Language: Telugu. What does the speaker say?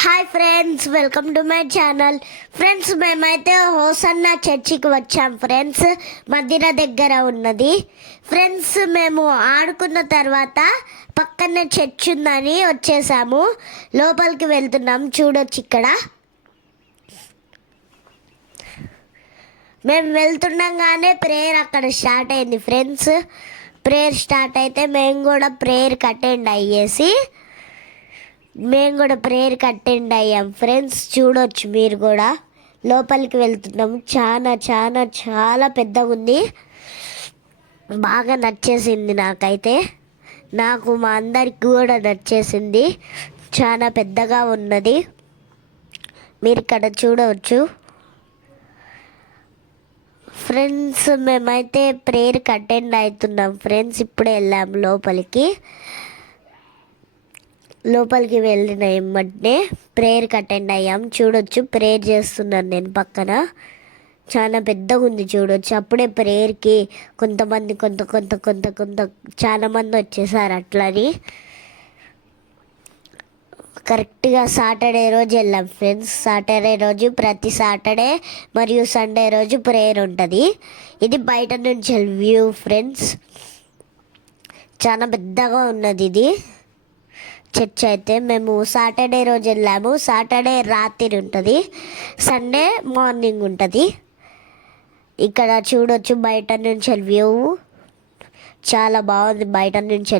Hi friends, welcome to my channel. Friends, మేమైతే హోసన్న చర్చికి వచ్చాం ఫ్రెండ్స్. మదీనా దగ్గర ఉన్నది ఫ్రెండ్స్. మేము ఆడుకున్న తర్వాత పక్కనే చర్చ్ ఉందని వచ్చేసాము. లోపలికి వెళ్తున్నాం, చూడొచ్చు ఇక్కడ. మేము వెళ్తుండగానే ప్రేయర్ అక్కడ స్టార్ట్ అయింది ఫ్రెండ్స్. ప్రేయర్ స్టార్ట్ అయితే మేము కూడా ప్రేయర్కి అటెండ్ అయ్యాం ఫ్రెండ్స్. చూడొచ్చు మీరు కూడా. లోపలికి వెళ్తున్నాము. చాలా చాలా చాలా పెద్దగా ఉంది. బాగా నచ్చేసింది నాకైతే. నాకు మా అందరికి కూడా నచ్చేసింది. చాలా పెద్దగా ఉన్నది. మీరు ఇక్కడ చూడవచ్చు ఫ్రెండ్స్. మేమైతే ప్రేయర్కి అటెండ్ అవుతున్నాం ఫ్రెండ్స్. ఇప్పుడే వెళ్ళాము లోపలికి వెళ్ళిన వెంటనే ప్రేయర్కి అటెండ్ అయ్యాం. చూడొచ్చు, ప్రేయర్ చేస్తున్నాను నేను పక్కన. చాలా పెద్దగా ఉంది చూడొచ్చు. అప్పుడే ప్రేయర్కి కొంతమంది కొంత చాలామంది వచ్చేసారు. అట్లని కరెక్ట్గా సాటర్డే రోజు వెళ్ళాం ఫ్రెండ్స్. సాటర్డే రోజు, ప్రతి సాటర్డే మరియు సండే రోజు ప్రేయర్ ఉంటుంది. ఇది బయట నుంచి వ్యూ ఫ్రెండ్స్. చాలా పెద్దగా ఉన్నది ఇది చర్చ్ అయితే. మేము సాటర్డే రోజు వెళ్ళాము. సాటర్డే రాత్రి ఉంటుంది, సండే మార్నింగ్ ఉంటుంది. ఇక్కడ చూడొచ్చు బయట నుంచి వ్యూ. చాలా బాగుంది బయట నుంచి.